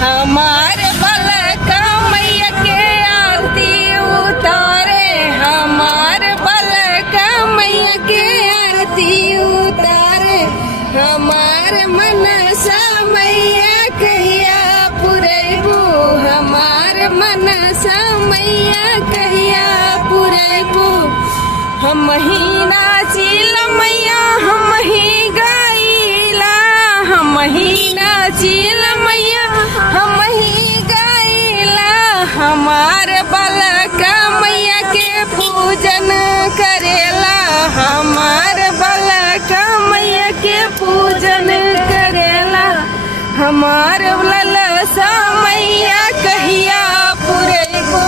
हमार बलका मैया के आरती उतारे, हमार बलका मैया के आरती उतारे। हमार मनसा मैया कहिया पुरैबू, हमार मनसा मैया कहिया पुरैबू। हम ही नाचिल मैया हम ही गाइला, हम ही नाचिल मैया हम ही गाइला। हमार बलका मैया के पूजन करेला, हमार बलका मैया के पूजन करेला। हमार ललसा मैया कहिया पुरैबू,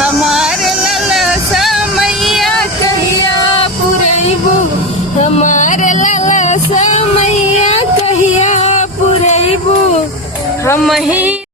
हमार ललसा मैया कहिया पुरैबू। हमार ललसा मैया कहिया पुरैबू। हम ही